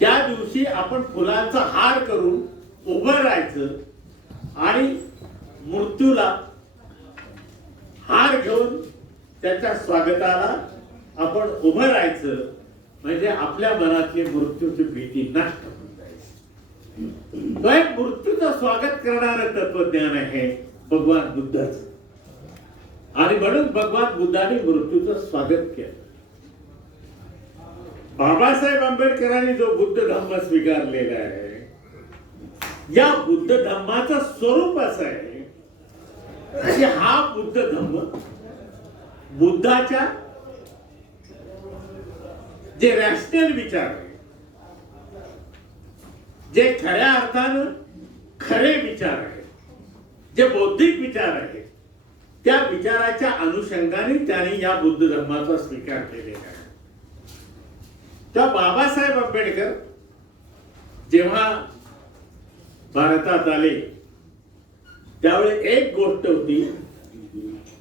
त्या दिवशी आपण फुलांचा हार करून उभं राहायचं आणि मृत्यूला हार घेऊन त्याच्या स्वागताला आपण उभं राहायचं. म्हणजे आपल्या मनातली मृत्यूची भीती नष्ट होऊन जायची. तो एक मृत्यूचं स्वागत करणारं तत्वज्ञान आहे भगवान बुद्धाचं. आणि म्हणून भगवान बुद्धाने मृत्यूचं स्वागत केलं. बाबासाहेब आंबेडकरांनी जो बुद्ध धम्म स्वीकारलेला आहे या बुद्ध धम्माचं स्वरूप असं आहे की हा बुद्ध धम्म बुद्धाच्या जे रॅशनल विचार आहे जे खऱ्या अर्थानं खरे विचार आहेत जे बौद्धिक विचार आहेत त्या विचाराच्या अनुषंगाने त्यांनी या बुद्ध धर्माचा स्वीकार केलेला आहे. त्या बाबासाहेब आंबेडकर जेव्हा भारतात आले त्यावेळी एक गोष्ट होती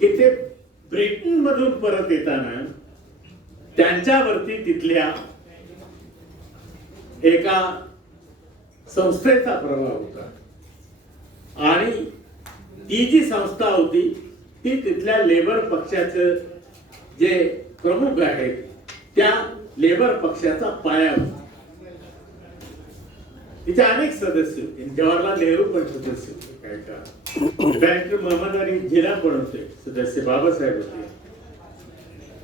की ते ब्रिटन मधून परत येताना त्यांच्यावरती तिथल्या एका संस्थेचा प्रभाव होता. आणि ती जी संस्था होती ती तिथल्या लेबर पक्षाचं जे प्रमुख आहेत त्या लेबर पक्षाचा पाया होता. तिथे अनेक सदस्य होते. जवाहरलाल नेहरू पण सदस्य होते काय का मोहम्मद अली जिना पण होते सदस्य बाबासाहेब होते.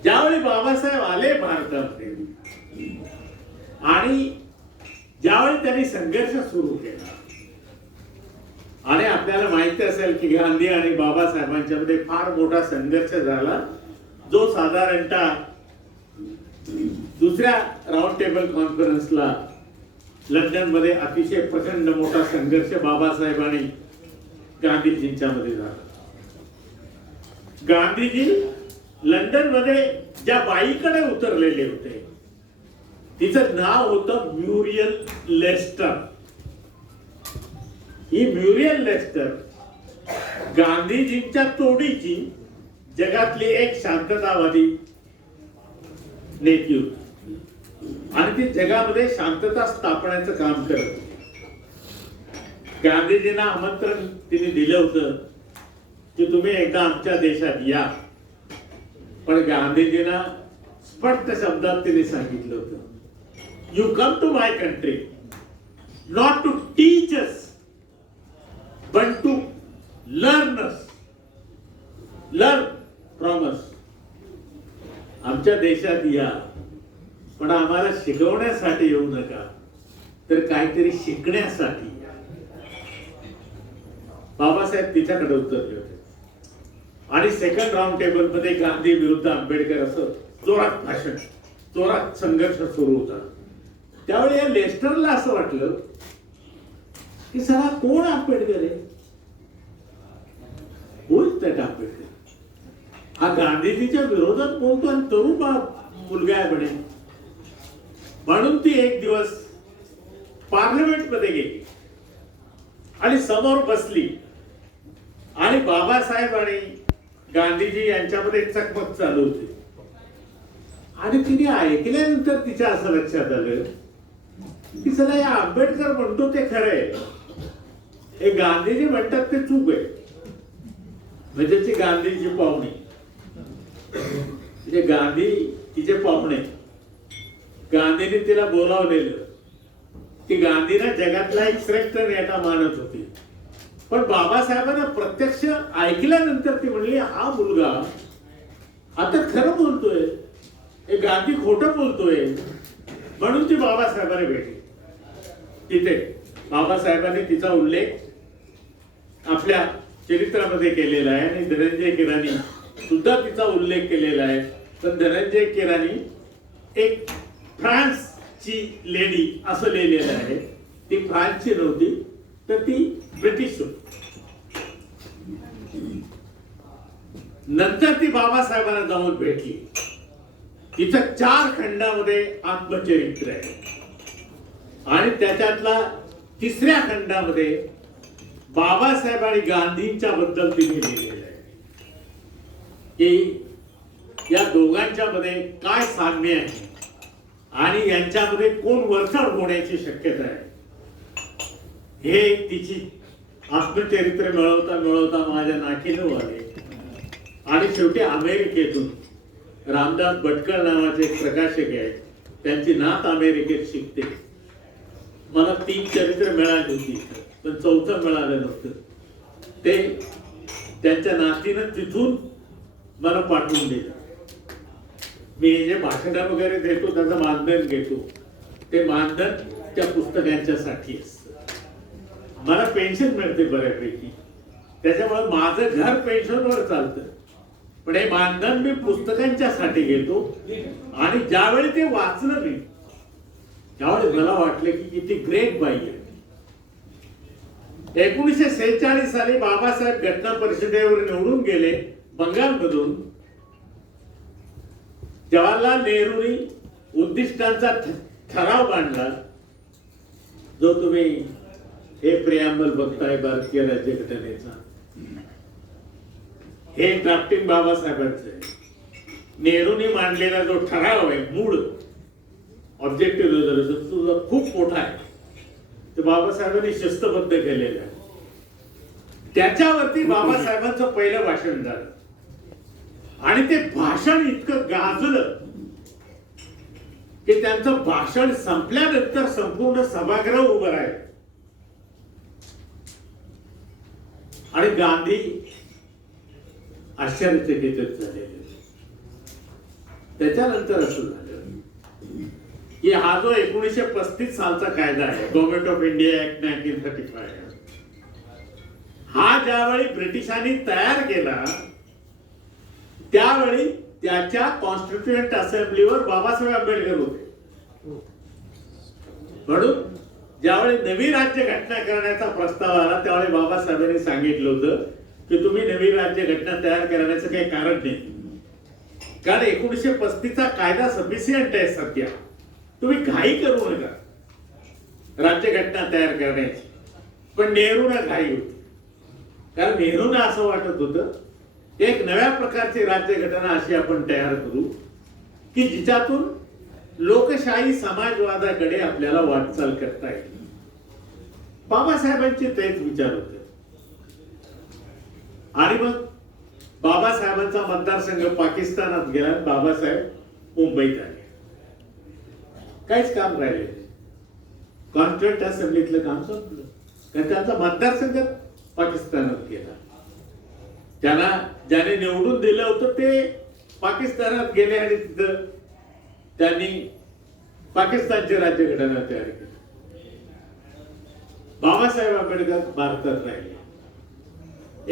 ज्यावेळी बाबासाहेब आले भारतामध्ये आणि ज्यावेळी त्यांनी संघर्ष सुरू केला आणि आपल्याला माहिती असेल की गांधी आणि बाबासाहेबांच्या मध्ये फार मोठा संघर्ष झाला जो साधारणतः दुसऱ्या राऊंड टेबल कॉन्फरन्सला लंडनमध्ये अतिशय प्रचंड मोठा संघर्ष बाबासाहेब आणि गांधीजींच्या मध्ये झाला. गांधीजी लंडनमध्ये ज्या बाईकडे उतरलेले होते तिचं नाव होतं म्युरियल लेस्टर. ही म्युरियल लेस्टर गांधीजींच्या तोडीची जगातली एक शांततावादी नेती होती. आणि ती जगामध्ये शांतता स्थापण्याचं काम करत होती. गांधीजींना आमंत्रण तिने दिलं होतं की तुम्ही एकदा आमच्या देशात या. पण गांधीजींना स्पष्ट शब्दात तिने सांगितलं होतं you come to my country not to teach us पण to learn us learn from us आमच्या देशात या. पण आम्हाला शिकवण्यासाठी येऊ नका तर काहीतरी शिकण्यासाठी. बाबासाहेब तिच्याकडे उतरले होते. आणि सेकंड राऊंड टेबलमध्ये गांधी विरुद्ध आंबेडकर असं जोरात भाषण जोरात संघर्ष सुरू होता. त्यावेळी या लेस्टरला असं वाटलं की सगळा कोण आंबेडकर आहे? होईल त्या आंबेडकर? हा गांधीजीच्या विरोधात बोलतो आणि तरुण बा- मुलगा आहे म्हणे. म्हणून ती एक दिवस पार्लमेंटमध्ये गेली. आणि समोर बसली. आणि बाबासाहेब आणि गांधीजी यांच्यामध्ये चकमक चालू होती. आणि तिने ऐकल्यानंतर तिच्या असं लक्षात आलं की चला या आंबेडकर म्हणतो ते खरं आहे. हे गांधीजी म्हणतात ते चूक आहे. म्हणजे ती गांधीची पाहुणे. म्हणजे गांधी तिचे पाहुणे. गांधीने तिला बोलावलेलं. की गांधीला जगातला एक श्रेष्ठ नेता मानत होती. पण बाबासाहेबांना प्रत्यक्ष ऐकल्यानंतर ती म्हणली हा मुलगा आता खरं बोलतोय. हे गांधी खोटं बोलतोय. म्हणून ती बाबासाहेबांनी भेटली. तिथे बाबासाहेबांनी तिचा उल्लेख आपल्या चरित्रामध्ये केलेला आहे आणि धनंजय किराणी सुद्धा तिचा उल्लेख केलेला आहे. तर धनंजय किराणी एक फ्रान्सची लेडी असं लिहिलेलं आहे. ती फ्रान्सची नव्हती तर ती ब्रिटिश होती. नंतर ती बाबासाहेबांना जाऊन भेटली. तिथं चार खंडामध्ये आत्मचरित्र आहे. आणि त्याच्यातला तिसऱ्या खंडामध्ये बाबासाहेब आणि गांधींच्या बद्दल तिने लिहिलेलं आहे. की या दोघांच्या मध्ये काय साम्य आहे? आणि यांच्यामध्ये कोण वरचढ होण्याची शक्यता आहे? हे तिची आत्मचरित्र मिळवता मिळवता माझ्या नाकीनं आले. आणि शेवटी अमेरिकेतून रामदास भटकळ नावाचे एक प्रकाशक आहेत. त्यांची नात अमेरिकेत शिकते. मला तीन चरित्र मिळाली होती पण चौथं मिळालं नव्हतं. ते त्यांच्या नातीनं तिथून मला पाठवून दिलं. मी जे भाषण वगैरे देतो त्याचं मानधन घेतो. ते मानधन त्या पुस्तकांच्यासाठी असतं. मला पेन्शन मिळते बऱ्यापैकी. त्याच्यामुळे माझं घर पेन्शनवर चालतं. पण हे मानधन मी पुस्तकांच्यासाठी घेतो. आणि ज्यावेळी ते वाचलं मी त्यावेळी मला वाटलं की किती ग्रेट बाई आहे. एकोणीसशे सेहेचाळीस साली बाबासाहेब घटना परिषदेवर निवडून गेले बंगालमधून. जवाहरलाल नेहरूनी उद्दिष्टांचा ठराव मांडला जो तुम्ही हे प्रियांबल बघताय भारतीय राज्यघटनेचा. हे ड्राफ्टिंग बाबासाहेबांचं आहे. नेहरूंनी मांडलेला जो ठराव आहे मूळ ऑब्जेक्टिव्ह रिझोल्युशन तो खूप मोठा आहे ते बाबासाहेबांनी शिस्तबद्ध केलेलं आहे. त्याच्यावरती बाबासाहेबांचं पहिलं भाषण झालं. आणि ते भाषण इतकं गाजलं की त्यांचं भाषण संपल्यानंतर संपूर्ण सभागृह उभं राहील. आणि गांधी आश्चर्यचकित झालेले. त्याच्यानंतर असं झालं की हा जो एकोणीसशे पस्तीस सालचा कायदा आहे government of India act nineteen thirty five हा ज्यावेळी ब्रिटिशांनी तयार केला त्यावेळी त्याच्या कॉन्स्टिट्युएंट असेंब्लीवर बाबासाहेब आंबेडकर होते. म्हणून ज्यावेळी नवी राज्य घटना करण्याचा प्रस्ताव आला त्यावेळी बाबासाहेबांनी सांगितलं होतं की तुम्ही नवी राज्य घटना तयार करण्याचं काही कारण नाही. कारण एकोणीसशे पस्तीसचा कायदा सफिशियंट आहे सध्या. तुम्ही घाई करू नका राज्य घटना तयार करण्याची. पण नेहरूंना घाई होती. कारण नेहरूंना असं वाटत होतं एक नव्या प्रकारची राज्यघटना अशी आपण तयार करू की जिच्यातून लोकशाही समाजवादाकडे आपल्याला वाटचाल करता येईल. बाबासाहेबांचे तेच विचार होते. आणि मग बाबासाहेबांचा मतदारसंघ पाकिस्तानात गेला बाबासाहेब मुंबईत आले. काहीच काम राहिले कॉन्स्टंट असेंब्लीतलं काम संपलं. कारण त्यांचा मतदारसंघ पाकिस्तानात गेला. त्यांना ज्याने निवडून दिलं होतं ते पाकिस्तानात गेले आणि तिथं त्यांनी पाकिस्तानची राज्यघटना तयार केली. बाबासाहेब आंबेडकर भारतात राहिले.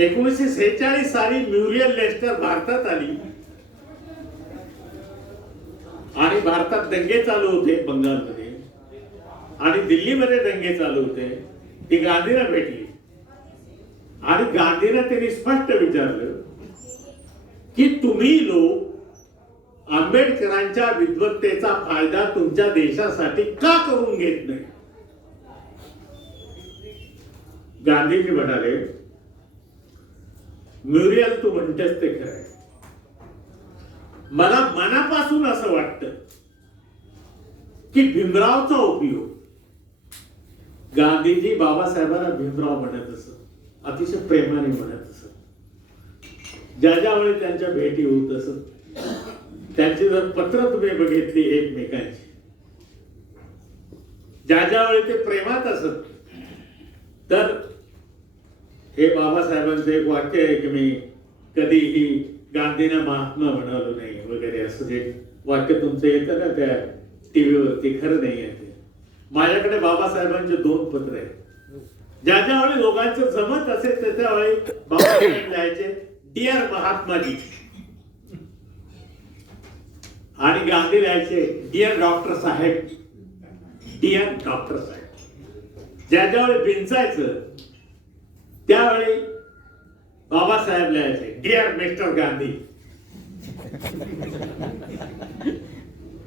एकोणीसशे सेहेचाळीस साली म्युरियल लेस्टर भारतात आली. आणि भारतात दंगे चालू होते बंगालमध्ये. आणि दिल्लीमध्ये दंगे चालू होते. ती गांधीला भेटली. आणि गांधींना त्यांनी स्पष्ट विचारलं की तुम्ही लोक आंबेडकरांच्या विद्वत्तेचा फायदा तुमच्या देशासाठी का करून घेत नाही? गांधीजी म्हणाले म्युरियल तू म्हणतेस ते खरं आहे. मला मनापासून असं वाटतं की भीमरावचा उपयोग. गांधीजी बाबासाहेबांना भीमराव म्हणत असत. अतिशय प्रेमाने म्हणत असत. ज्या ज्या वेळी त्यांच्या भेटी होत असत त्यांची जर पत्र तुम्ही बघितली एकमेकांची ज्या ज्या वेळी ते प्रेमात असत तर हे बाबासाहेबांचं एक वाक्य आहे की मी कधीही गांधींना महात्मा म्हणालो नाही वगैरे असं जे वाक्य तुमचं येतं ना त्या टीव्हीवरती खरं नाही आहे ते. माझ्याकडे बाबासाहेबांचे दोन पत्र आहेत. ज्या ज्यावेळी लोकांचं जमत असेल त्या त्यावेळी बाबासाहेब लिहायचे डिअर महात्माजी आणि गांधी लिहायचे dear doctor saheb. Dear doctor saheb. ज्या ज्यावेळी बिंचायचं त्यावेळी बाबासाहेब लिहायचे डिअर मिस्टर गांधी.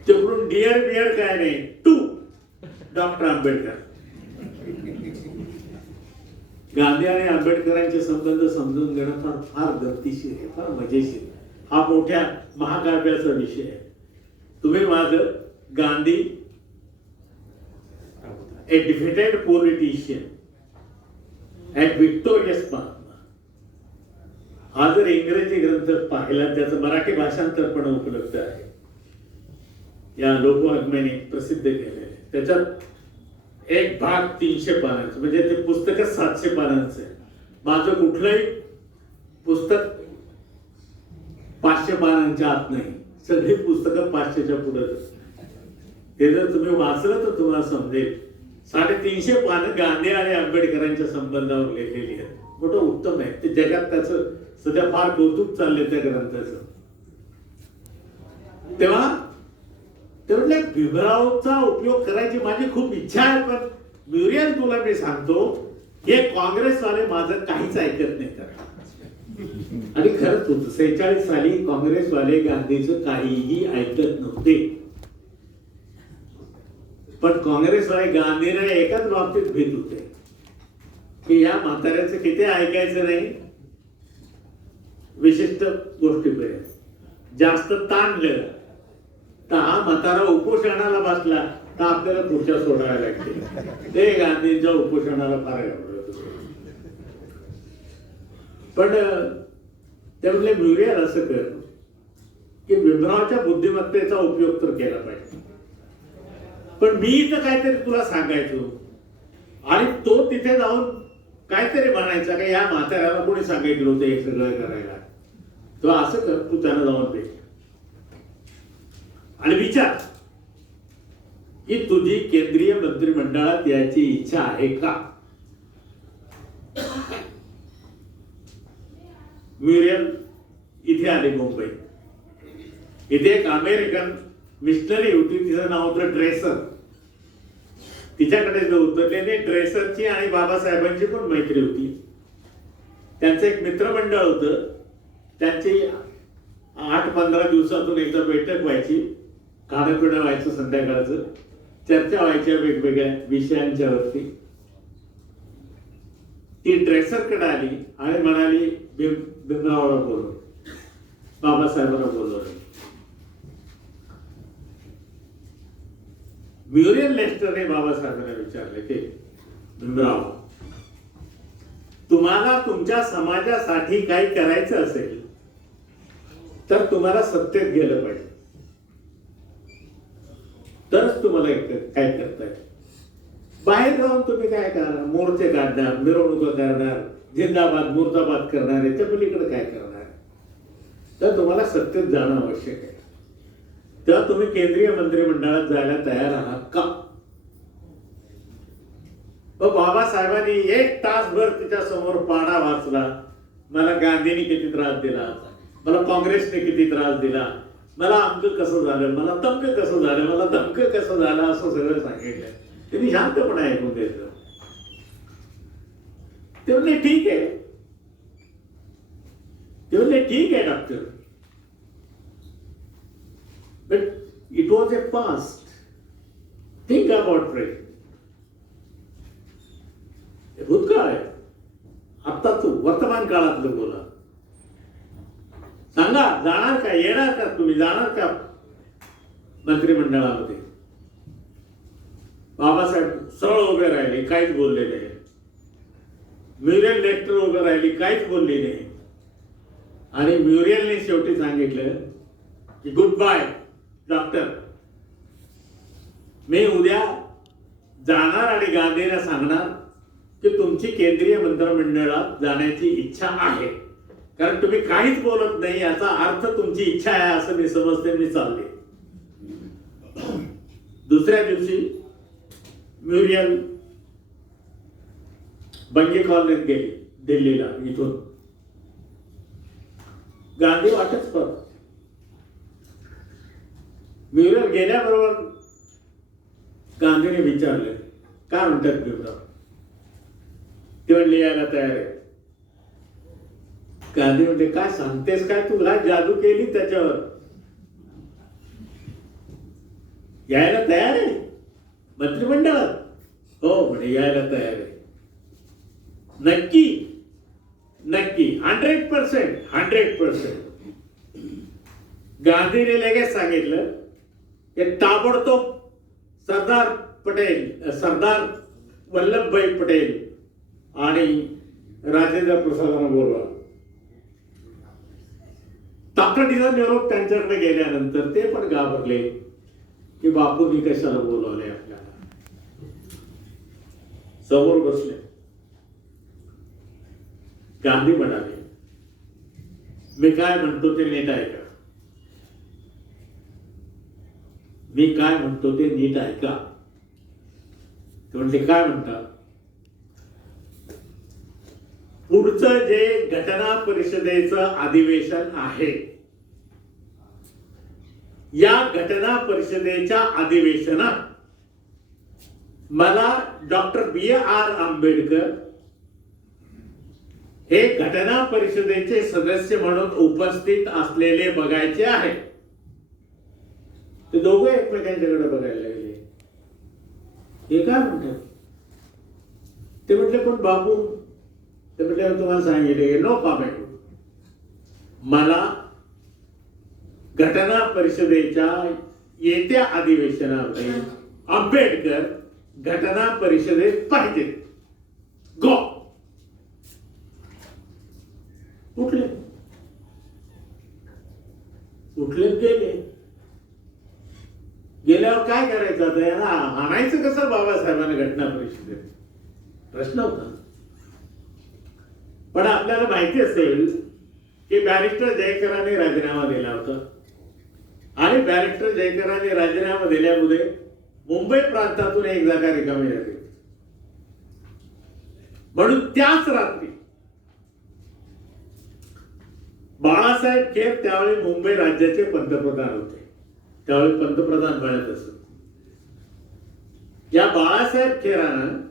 तिकडून डिअर बिअर काय नाही टू डॉक्टर आंबेडकर. गांधी आणि आंबेडकरांचे संबंध समजून घेणं फार फार गमतीशीर आहे फार मजेशीर हा मोठ्या महाकाव्याचा विषय आहे. तुम्ही माझं Gandhi a defeated politician at victorious Mahatma हा जर इंग्रजी ग्रंथ पाहिला त्याचं मराठी भाषांतर पण उपलब्ध आहे. या लोकवाग्म्याने प्रसिद्ध केलेले त्याच्यात एक भाग तीनशे पानांचं म्हणजे ते पुस्तकच सातशे पानांचं आहे. माझं कुठलंही पुस्तक पाचशे पानांच्या आत नाही. सगळी पुस्तकं पाचशेच्या पुढे हे जर तुम्ही वाचलं तर तुम्हाला समजेल. साडेतीनशे पानं गांधी आणि आंबेडकरांच्या संबंधावर लिहिलेली आहेत. मोठं उत्तम आहे. ते जगात त्याचं सध्या फार कौतुक चाललंय त्या ग्रंथाचं. तेव्हा ते म्हटले भीमरावचा उपयोग करायची माझी खूप इच्छा आहे पण म्युरियन तुला मी सांगतो हे काँग्रेसवाले माझं काहीच ऐकत नाही तर आणि खरंच होत सेहेचाळीस साली काँग्रेसवाले गांधीचं काहीही ऐकत नव्हते. पण काँग्रेसवाले गांधीने एकाच बाबतीत भीत होते. की या म्हाताऱ्याचं किती ऐकायचं नाही? विशिष्ट गोष्टीपर्यंत. जास्त ताणलं तर हा म्हातारा उपोषणाला बसला तर आपल्याला खुर्च्या सोडाव्या लागते ते गांधींच्या उपोषणाला फार घाबरत पण ते म्हणले म्युरियल असं कर की भीमरावच्या बुद्धिमत्तेचा उपयोग तर केला पाहिजे. पण मी इथं काहीतरी तुला सांगायचो. आणि तो तिथे जाऊन काहीतरी म्हणायचा का या म्हाताऱ्याला कोणी सांगितलं होतं हे सगळं करायला? तो असं कर तू त्यानं जाऊन भेट आणि विचार. की तुझी केंद्रीय मंत्रिमंडळात याची इच्छा आहे का? म्युरियल इथे आले मुंबई. इथे एक अमेरिकन मिशनरी होती तिचं नाव होतं ड्रेसर. तिच्याकडे जो उतरलेले ड्रेसरची आणि बाबासाहेबांची पण मैत्री होती. त्यांचं एक मित्रमंडळ होतं. त्यांची आठ पंधरा दिवसातून एकदा बैठक व्हायची. खाणं व्हायचं संध्याकाळचं. चर्चा व्हायच्या वेगवेगळ्या विषयांच्या वरती ती ड्रेसरकडे आली आणि म्हणाली भीम बोलव. बाबासाहेबांना बोलवलं म्युरियल लेस्टरने बाबासाहेबांना विचारले की भीमराव तुम्हाला तुमच्या समाजासाठी काही करायचं असेल तर तुम्हाला सत्तेत गेलं पाहिजे. तरच तुम्हाला एक- काय करता बाहेर जाऊन तुम्ही काय करणार? मोर्चे काढणार मिरवणुका करणार जिंदाबाद मुर्दाबाद करणार याच्या पलीकडे काय करणार? तर तुम्हाला सत्तेत जाणं आवश्यक आहे. तेव्हा तुम्ही केंद्रीय मंत्रिमंडळात जायला तयार आहात का? मग बाबासाहेबांनी एक तासभर तिच्या समोर पाडा वाचला. मला गांधींनी किती त्रास दिला. मला काँग्रेसने किती त्रास दिला. मला अमकं कसं झालं मला तमकं कसं झालं मला धमकं कसं झालं असं सगळं सांगितलं. त्यांनी शांतपणे ऐकून द्यायचं ते म्हणले ठीक आहे. ते म्हणले ठीक आहे doctor but it was a past think about present भूतकाळ आहे. आत्ताच वर्तमान काळातलं बोला. सांगा जाणार का? येणार का तुम्ही? जाणार का मंत्रिमंडळामध्ये? बाबासाहेब सरळ उभे राहिले काहीच बोलले नाही. म्युरियल लेक्टर उभे राहिली काहीच बोलली नाही. आणि म्युरियलने शेवटी सांगितलं की गुड बाय डॉक्टर मी उद्या जाणार आणि गांधीला सांगणार की तुमची केंद्रीय मंत्रिमंडळात जाण्याची इच्छा आहे. कारण तुम्ही काहीच बोलत नाही याचा अर्थ तुमची इच्छा आहे असं मी समजते मी चालले. दुसऱ्या दिवशी म्युरियल बंगी कॉलनीत गेली दिल्लीला इथून. गांधी वाटच परत म्युरियल गेल्याबरोबर गांधीने विचारले काय म्हणतात भीमराव ते म्हणले यायला तयार आहे. गांधी म्हणते काय सांगतेस काय तू? काय जादू केली त्याच्यावर. यायला तयार आहे? मंत्रिमंडळात? हो म्हणे यायला तयार आहे. नक्की? नक्की. हंड्रेड पर्सेंट हंड्रेड पर्सेंट गांधीने लगेच सांगितलं की ताबडतोब सरदार पटेल सरदार वल्लभभाई पटेल आणि राजेंद्र प्रसादांना बोलवा. तातडीचा निरोप त्यांच्याकडे गेल्यानंतर ते पण घाबरले की बापूंनी कशाला बोलवले आपल्याला? समोर बसले. गांधी म्हणाले मी काय म्हणतो ते नीट ऐका. मी काय म्हणतो ते नीट ऐका. ते म्हणते काय म्हणतात? पुढचं जे घटना परिषदेचं अधिवेशन आहे या घटना परिषदेच्या अधिवेशनात मला डॉक्टर बी आर आंबेडकर हे घटना परिषदेचे सदस्य म्हणून उपस्थित असलेले बघायचे आहे ते दोघं एकमेकांच्याकडे बघायला लागले हे काय म्हणतात? ते म्हटले पण बाबू ते म्हटले तुम्हाला सांगितले नो कॉमेंट मला घटना परिषदेच्या येत्या अधिवेशनामध्ये आंबेडकर घटना परिषदेत पाहिजे. गो उठले उठले गेले? गेल्यावर काय करायचं आता? याला आणायचं कसं बाबासाहेबांना घटना परिषदेत? प्रश्न होता. पण आपल्याला माहिती असेल की बॅरिस्टर जयकरांनी राजीनामा दिला होता. आणि बॅरिस्टर जयकरांनी राजीनामा दिल्यामुळे मुंबई प्रांतातून एक जागा रिकामी झाली. म्हणून त्याच रात्री बाळासाहेब खेर त्यावेळी मुंबई राज्याचे पंतप्रधान होते. त्यावेळी पंतप्रधान बनत असत. या बाळासाहेब खेरानं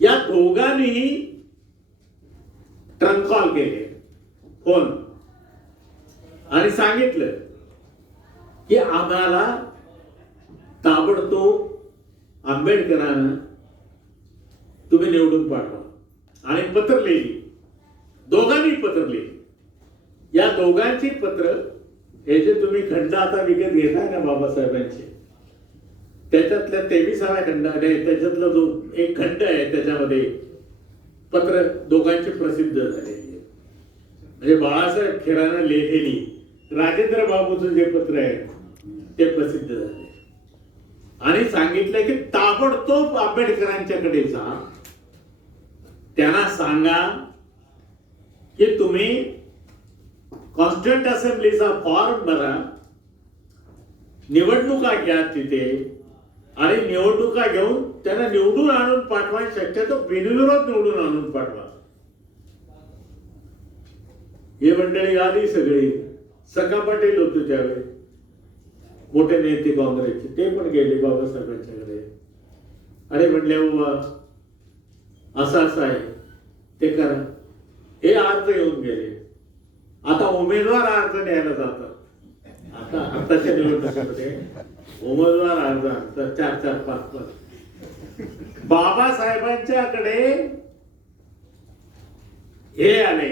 या दोघांनीही ट्रंक कॉल केले. फोन. आणि सांगितलं की आम्हाला ताबडतोब आंबेडकरांना तुम्ही निवडून पाठवा. आणि पत्र लिहिली दोघांनी पत्र लिहिली या दोघांची पत्र हे जे तुम्ही खंड आता विकत घेताय ना बाबासाहेबांचे त्याच्यातल्या तेविसाव्या नाही त्याच्यातला जो एक खंड आहे त्याच्यामध्ये पत्र दोघांची प्रसिद्ध झालेली आहे म्हणजे बाळासाहेब खेरानं लिहिलेली राजेंद्र बाबूचं जे पत्र आहे ते प्रसिद्ध झाले. आणि सांगितलं की ताबडतोब आंबेडकरांच्याकडे जा. त्यांना सांगा की तुम्ही कॉन्स्टिट्युंट असेंब्लीचा फॉर्म भरा निवडणुका घ्या तिथे आणि निवडणुका घेऊन त्यांना निवडून आणून पाठवा. शक्यतो बिनविरोध निवडून आणून पाठवा. हे मंडळी आली सगळी. सखा पाटील होते त्यावेळी. मोठे नेते काँग्रेसचे ते पण गेले बाबासाहेबांच्याकडे अरे म्हणले बाबा असं असं आहे. ते करा. हे अर्ज येऊन गेले. आता उमेदवार अर्ज न्यायला जातात. आता आताच्या निवडणुकीमध्ये उमेदवार अर्ज आणतात चार चार पाच पाच. बाबासाहेबांच्याकडे हे आले.